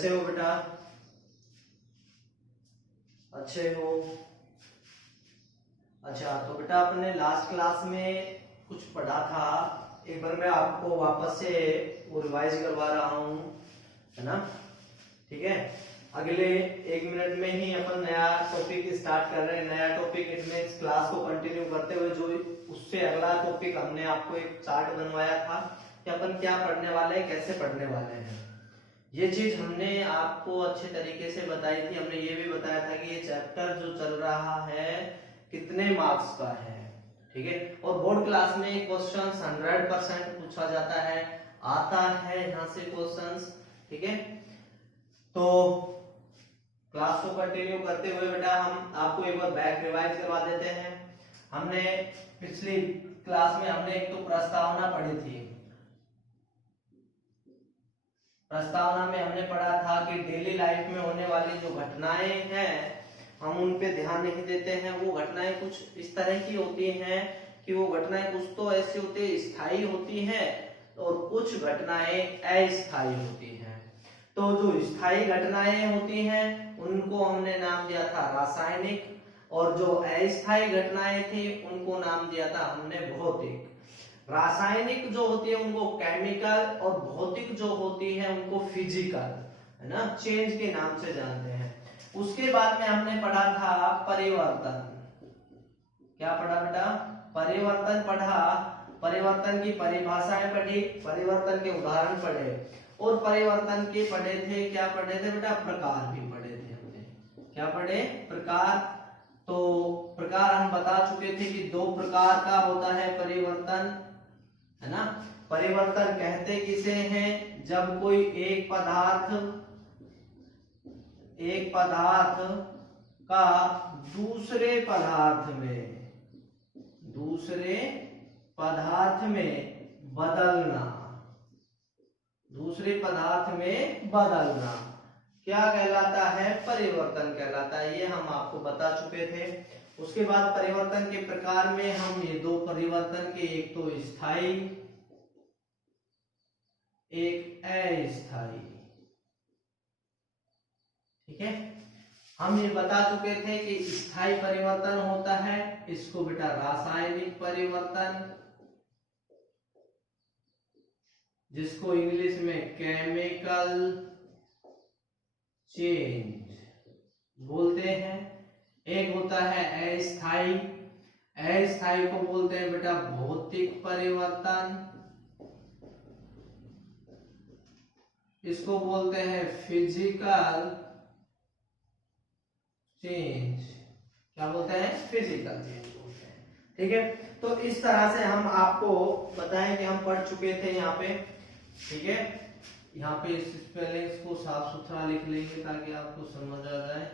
कैसे हो बेटा? अच्छे हो? अच्छा, तो बेटा अपने लास्ट क्लास में कुछ पढ़ा था, एक बार मैं आपको वापस से वो रिवाइज करवा रहा हूँ, है ना? ठीक है, अगले 1 मिनट में ही अपन नया टॉपिक स्टार्ट कर रहे हैं। नया टॉपिक इट मींस क्लास को कंटिन्यू करते हुए जो उससे अगला टॉपिक हमने आपको एक चार्ट बनवाया था कि अपन क्या पढ़ने वाले हैं, कैसे पढ़ने वाले हैं। ये चीज हमने आपको अच्छे तरीके से बताई थी। हमने ये भी बताया था कि ये चैप्टर जो चल रहा है कितने मार्क्स का है, ठीक है। और बोर्ड क्लास में क्वेश्चन 100% पूछा जाता है, आता है यहाँ से क्वेश्चंस, ठीक है। तो क्लास को कंटिन्यू करते हुए बेटा हम आपको एक बार बैक रिवाइज करवा देते हैं। हमने पिछली क्लास में हमने एक तो प्रस्तावना पढ़ी थी। प्रस्तावना में हमने पढ़ा था कि डेली लाइफ में होने वाली जो घटनाएं हैं हम उन पे ध्यान नहीं देते हैं। वो घटनाएं कुछ इस तरह की होती हैं कि वो घटनाएं कुछ तो ऐसी होती है स्थायी होती हैं और कुछ घटनाएं अस्थायी होती हैं। तो जो स्थायी घटनाएं होती हैं उनको हमने नाम दिया था रासायनिक, और जो अस्थायी घटनाएं थी उनको नाम दिया था हमने भौतिक। रासायनिक जो होती है उनको केमिकल और भौतिक जो होती है उनको फिजिकल, है ना, चेंज के नाम से जानते हैं। उसके बाद में हमने पढ़ा था परिवर्तन। क्या पढ़ा बेटा? परिवर्तन पढ़ा। परिवर्तन की परिभाषाएं पढ़ी, परिवर्तन के उदाहरण पढ़े, और परिवर्तन के पढ़े थे, क्या पढ़े थे बेटा? प्रकार भी पढ़े थे हमने। क्या पढ़े? प्रकार। तो प्रकार हम बता चुके थे कि 2 प्रकार का होता है परिवर्तन, है ना। परिवर्तन कहते किसे हैं? जब कोई एक पदार्थ का दूसरे पदार्थ में बदलना क्या कहलाता है? परिवर्तन कहलाता है। ये हम आपको बता चुके थे। उसके बाद परिवर्तन के प्रकार में हम ये 2 परिवर्तन के, एक तो स्थायी एक अस्थायी, ठीक है। हम ये बता चुके थे कि स्थायी परिवर्तन होता है, इसको बेटा रासायनिक परिवर्तन, जिसको इंग्लिश में केमिकल चेंज बोलते हैं। एक होता है अस्थायी, अस्थायी को बोलते हैं बेटा भौतिक परिवर्तन, इसको बोलते हैं फिजिकल चेंज। क्या बोलते हैं? फिजिकल चेंज बोलते हैं, ठीक है। तो इस तरह से हम आपको बताएं कि हम पढ़ चुके थे यहाँ पे, ठीक है। यहाँ पे इस स्पेलिंग्स को साफ सुथरा लिख लेंगे ताकि आपको समझ आ जाए।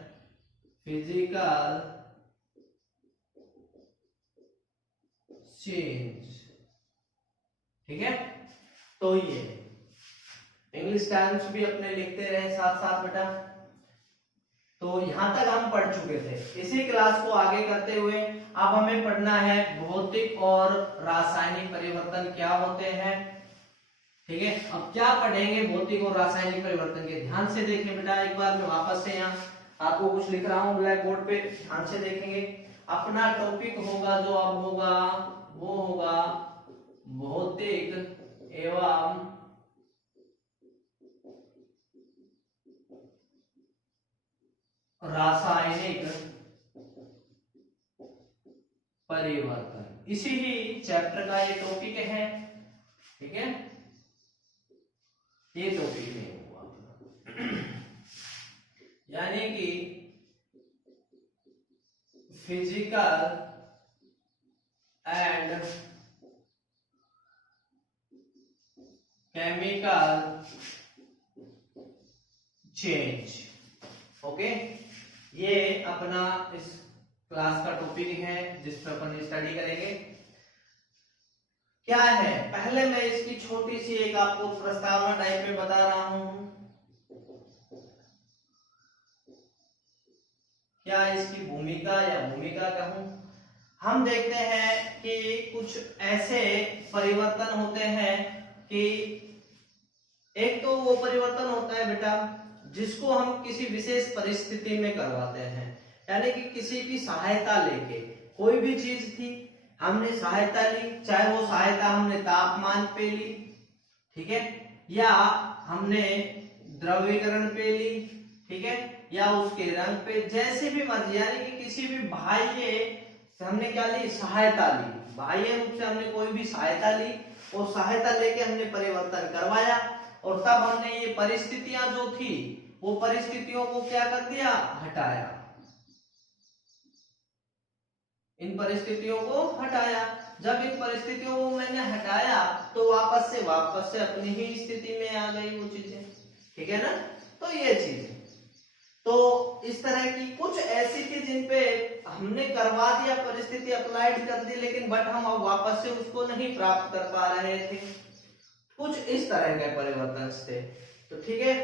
फिजिकल चेंज, ठीक है। तो ये इंग्लिश टर्म्स भी अपने लिखते रहे साथ साथ बेटा। तो यहां तक हम पढ़ चुके थे। इसी क्लास को आगे करते हुए अब हमें पढ़ना है भौतिक और रासायनिक परिवर्तन क्या होते हैं, ठीक है। अब क्या पढ़ेंगे भौतिक और रासायनिक परिवर्तन के, ध्यान से देखें बेटा। एक बार मैं वापस से यहाँ आपको कुछ लिख रहा हूँ ब्लैक बोर्ड पे, ध्यान से देखेंगे। अपना टॉपिक होगा जो अब होगा वो होगा भौतिक एवं रासायनिक परिवर्तन। इसी ही चैप्टर का ये टॉपिक है, ठीक है। ये टॉपिक नहीं हुआ यानी कि physical and chemical change, okay. ये अपना इस क्लास का टॉपिक है जिस पर अपन स्टडी करेंगे। क्या है, पहले मैं इसकी छोटी सी एक आपको प्रस्तावना टाइप में बता रहा हूं। क्या इसकी भूमिका या भूमिका कहूं, हम देखते हैं कि कुछ ऐसे परिवर्तन होते हैं कि एक तो वो परिवर्तन होता है बेटा जिसको हम किसी विशेष परिस्थिति में करवाते हैं, यानी कि किसी की सहायता लेके। कोई भी चीज थी, हमने सहायता ली, चाहे वो सहायता हमने तापमान पे ली, ठीक है, या हमने द्रवीकरण पे ली, ठीक है, या उसके रंग पे, जैसे भी मर्जी, यानी कि किसी भी बाह्य हमने क्या ली, सहायता ली, बाह्य रूप से हमने कोई भी सहायता ली और सहायता लेके हमने परिवर्तन करवाया, और तब हमने ये परिस्थितियां जो थी वो परिस्थितियों को क्या कर दिया, हटाया, इन परिस्थितियों को हटाया। जब इन परिस्थितियों को मैंने हटाया तो वापस से अपनी ही स्थिति में आ गई वो चीजें, ठीक है ना। तो ये चीज, तो इस तरह की कुछ ऐसी थी जिन पे हमने करवा दिया, परिस्थिति अप्लाइड कर दी, लेकिन बट हम अब वापस से उसको नहीं प्राप्त कर पा रहे थे। कुछ इस तरह के परिवर्तन थे। तो ठीक है,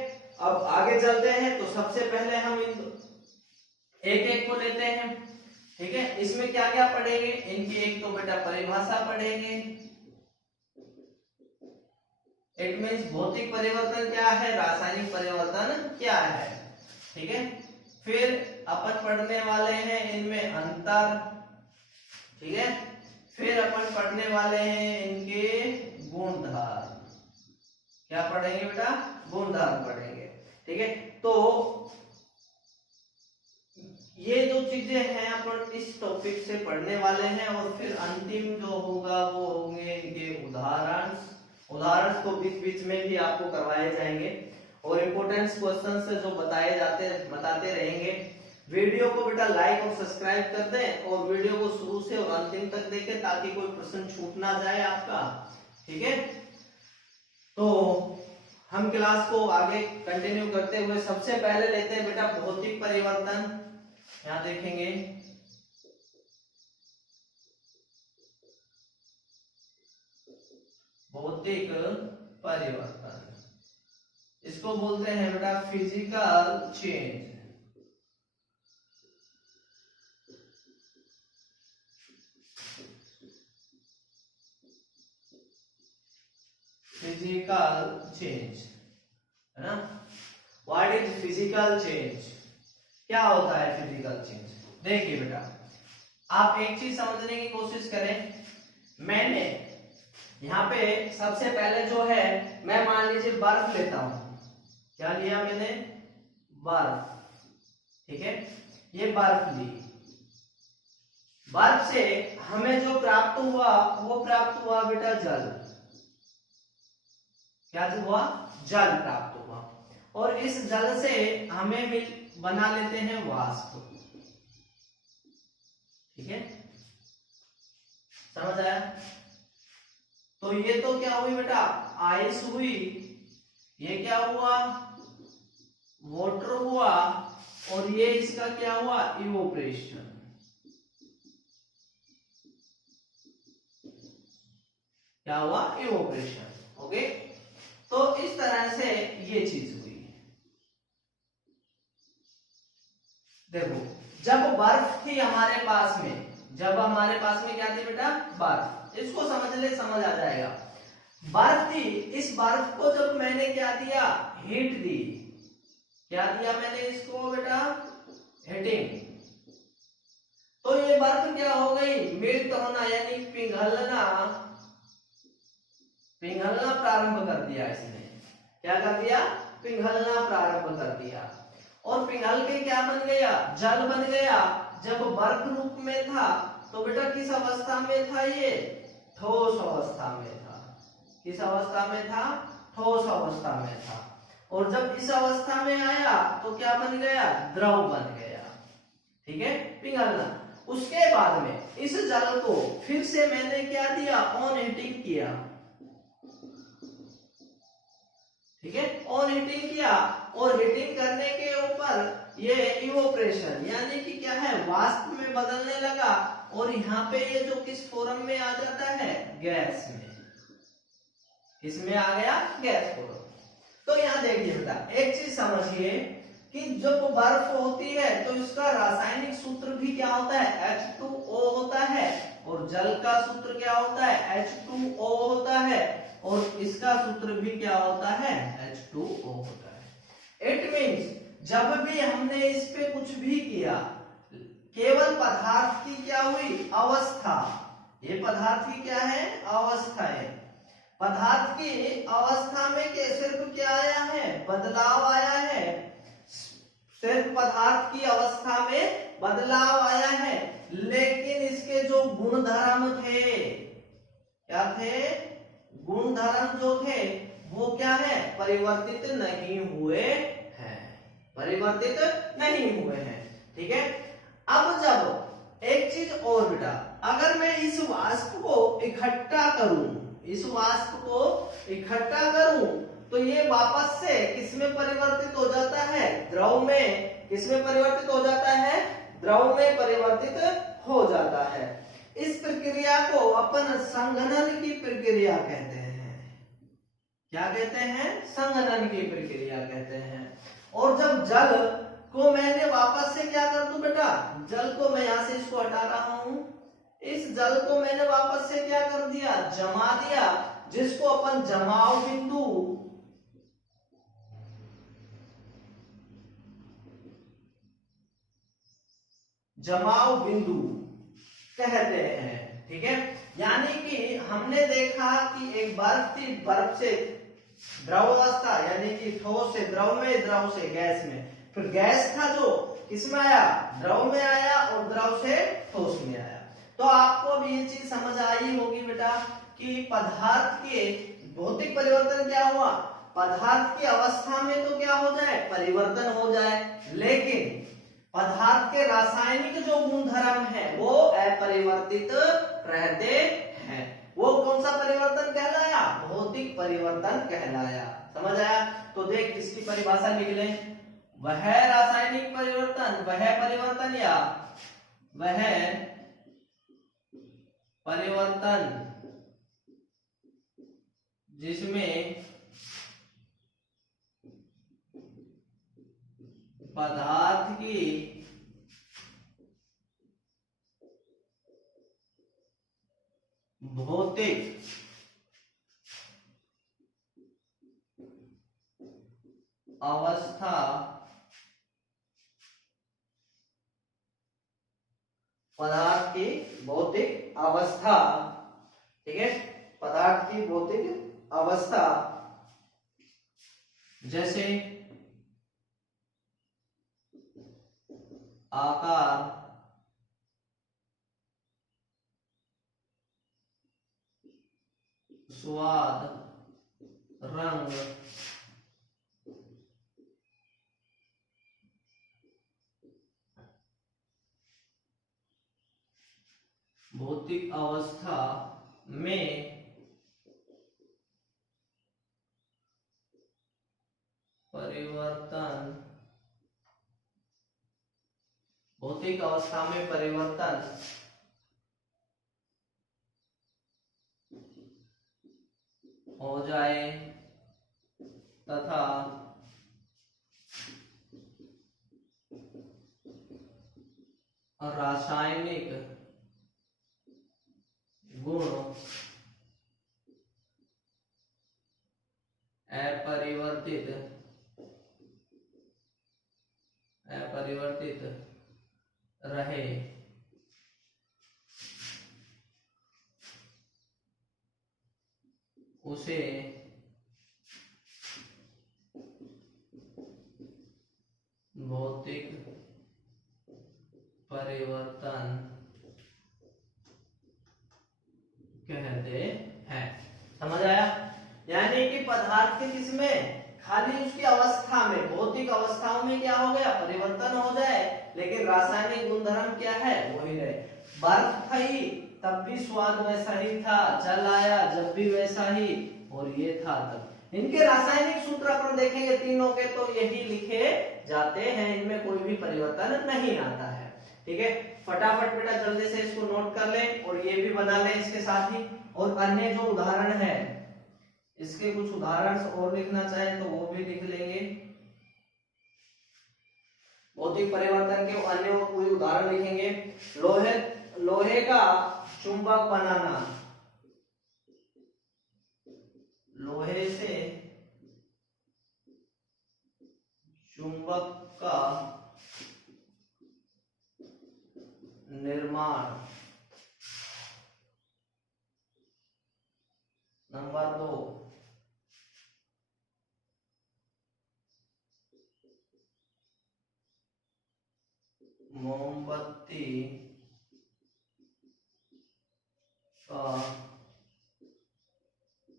अब आगे चलते हैं। तो सबसे पहले हम इन एक एक को लेते हैं, ठीक है। इसमें क्या क्या पढ़ेंगे, इनकी एक तो बेटा परिभाषा पढ़ेंगे, इट मीन्स भौतिक परिवर्तन क्या है, रासायनिक परिवर्तन क्या है, ठीक है। फिर अपन पढ़ने वाले हैं इनमें अंतर, ठीक है। फिर अपन पढ़ने वाले हैं इनके गुणधर्म, क्या पढ़ेंगे बेटा, गुणधर्म पढ़ेंगे, ठीक है। तो ये जो चीजें हैं अपन इस टॉपिक से पढ़ने वाले हैं, और फिर अंतिम जो होगा वो होंगे इनके उदाहरण। उदाहरण को बीच बीच में भी आपको करवाए जाएंगे, और इम्पोर्टेंट क्वेश्चन से जो बताते रहेंगे। वीडियो को बेटा लाइक और सब्सक्राइब कर दें, और वीडियो को शुरू से और अंतिम तक देखें ताकि कोई प्रश्न छूट ना जाए आपका, ठीक है। तो हम क्लास को आगे कंटिन्यू करते हुए सबसे पहले लेते हैं बेटा भौतिक परिवर्तन। यहां देखेंगे भौतिक परिवर्तन, इसको बोलते हैं बेटा फिजिकल चेंज। फिजिकल चेंज है ना। व्हाट इज फिजिकल चेंज, क्या होता है फिजिकल चेंज। देखिए बेटा, आप एक चीज समझने की कोशिश करें। मैंने यहाँ पे सबसे पहले जो है, मैं मान लीजिए बर्फ लेता हूं, क्या लिया मैंने, बर्फ, ठीक है। ये बर्फ ली, बर्फ से हमें जो प्राप्त हुआ वो प्राप्त हुआ बेटा जल, क्या हुआ, जल प्राप्त हुआ, और इस जल से हमें बना लेते हैं वाष्प, ठीक है, समझ आया। तो ये तो क्या हुई बेटा, आइस हुई, ये क्या हुआ, वाटर हुआ, और ये इसका क्या हुआ, इवोपरेशन, क्या हुआ, इवोपरेशन, ओके। तो इस तरह से ये चीज हुई। देखो, जब बर्फ थी हमारे पास में, जब हमारे पास में क्या थी बेटा, बर्फ, इसको समझ ले, समझ आ जाएगा। बर्फ थी, इस बर्फ को जब मैंने क्या दिया, हीट दी, क्या दिया मैंने इसको बेटा, हीटिंग, तो ये बर्फ क्या हो गई, मेल्ट होना, यानी पिघलना, पिघलना प्रारंभ कर दिया इसने, क्या कर दिया, पिघलना प्रारंभ कर दिया, और पिघल के क्या बन गया, जल बन गया। जब बर्फ रूप में था तो बेटा किस अवस्था में था, ये ठोस अवस्था में था, किस अवस्था में था, ठोस अवस्था में था, और जब इस अवस्था में आया तो क्या बन गया, द्रव बन गया, ठीक है, पिघलना। उसके बाद में इस जल को फिर से मैंने क्या दिया, ऑन हीटिंग किया, ठीक है, ऑन हीटिंग किया, और हीटिंग करने के ऊपर ये इवोपरेशन, यानी कि क्या है, वाष्प में बदलने लगा, और यहाँ पे ये जो किस फॉर्म में आ जाता है, गैस में, इसमें आ गया गैस फॉर्म। तो यहाँ देखिए बेटा, एक चीज समझिए कि जब बर्फ होती है तो इसका रासायनिक सूत्र भी क्या होता है, H2O होता है, और जल का सूत्र क्या होता है, H2O होता है, और इसका सूत्र भी क्या होता है, H2O होता है। इट मीन्स जब भी हमने इस पे कुछ भी किया, केवल पदार्थ की क्या हुई, अवस्था, ये पदार्थ की क्या है, अवस्था है। पदार्थ की अवस्था में के सिर्फ क्या आया है, बदलाव आया है, सिर्फ पदार्थ की अवस्था में बदलाव आया है, लेकिन इसके जो गुणधर्म थे, क्या थे, गुणधर्म जो थे वो क्या है, परिवर्तित नहीं हुए हैं, परिवर्तित नहीं हुए हैं। ठीक है, अब जब एक चीज और बेटा, अगर मैं इस वाष्प को इकट्ठा करूं, इस वाष्प को इकट्ठा करूं, तो ये वापस से किसमें परिवर्तित हो जाता है, द्रव में। किसमें परिवर्तित हो जाता है, द्रव में परिवर्तित हो जाता है। इस प्रक्रिया को अपन संघनन की प्रक्रिया कहते हैं। क्या कहते हैं, संघनन की प्रक्रिया कहते हैं। और जब जल को मैंने वापस से क्या कर दूं बेटा, जल को मैं यहां से इसको हटा रहा हूं, इस जल को मैंने वापस से क्या कर दिया, जमा दिया, जिसको अपन जमाव बिंदु कहते हैं। ठीक है, यानी कि हमने देखा कि एक बर्फ थी, बर्फ से द्रव अवस्था, यानी कि ठोस से द्रव में, द्रव से गैस में, फिर गैस था जो किसमें आया, द्रव में आया, और द्रव से ठोस में आया। तो आपको अभी ये चीज समझ आई होगी बेटा कि पदार्थ के भौतिक परिवर्तन क्या हुआ, पदार्थ की अवस्था में तो क्या हो जाए, परिवर्तन हो जाए, लेकिन पदार्थ के रासायनिक जो गुणधर्म है वो अपरिवर्तित रहते हैं। वो कौन सा परिवर्तन कहलाया, भौतिक परिवर्तन कहलाया। समझ आया? तो देख इसकी परिभाषा लिख लें, वह रासायनिक परिवर्तन, वह परिवर्तन या वह परिवर्तन जिसमें पदार्थ की भौतिक अवस्था पदार्थ की भौतिक अवस्था, ठीक है, पदार्थ की भौतिक अवस्था जैसे आकार, स्वाद, रंग, भौतिक अवस्था में परिवर्तन, भौतिक अवस्था में परिवर्तन हो जाए तथा रासायनिक गुण अपरिवर्तित रहे, उसे भौतिक परिवर्तन कहते हैं। समझ आया? यानी कि पदार्थ के किसमें, खाली उसकी अवस्था में, भौतिक अवस्थाओं में क्या हो गया, परिवर्तन हो जाए, लेकिन रासायनिक गुणधर्म क्या है, वही रहे। बर्फ थी तब भी स्वाद वैसा ही था, जल आया जब भी वैसा ही, और ये था तब। इनके रासायनिक सूत्र अपन देखेंगे तीनों के, तो यही लिखे जाते हैं, इनमें कोई भी परिवर्तन नहीं आता है। ठीक है, फटाफट बेटा जल्दी से इसको नोट कर लें और ये भी बना लें इसके साथ ही। और अन्य जो उदाहरण है, इसके कुछ उदाहरण और लिखना चाहे तो वो भी लिख लेंगे। भौतिक परिवर्तन के अन्य कोई उदाहरण लिखेंगे। लोहे का चुंबक बनाना, लोहे से चुंबक का निर्माण। नंबर 2, मोमबत्ती का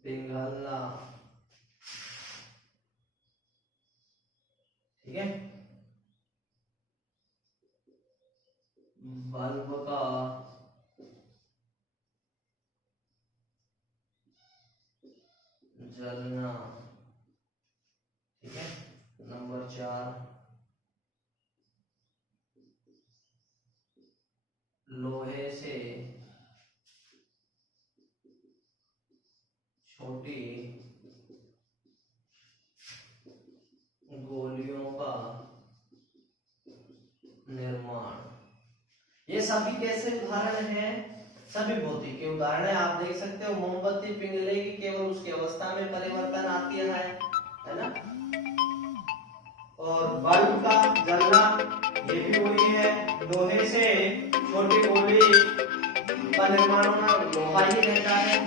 पिघलना। ठीक है, बल्ब का जलना। ठीक है, नंबर 4, लोहे से छोटी गोलियों का निर्माण। ये सभी कैसे उदाहरण हैं? सभी भौतिक के उदाहरण है। आप देख सकते हो मोमबत्ती पिघलेगी केवल उसकी अवस्था में परिवर्तन आती है ना। और बल्ब का जलना ये भी वही है, लोहे से छोटी गोली का निर्माण होना, लोहा ही रहता है।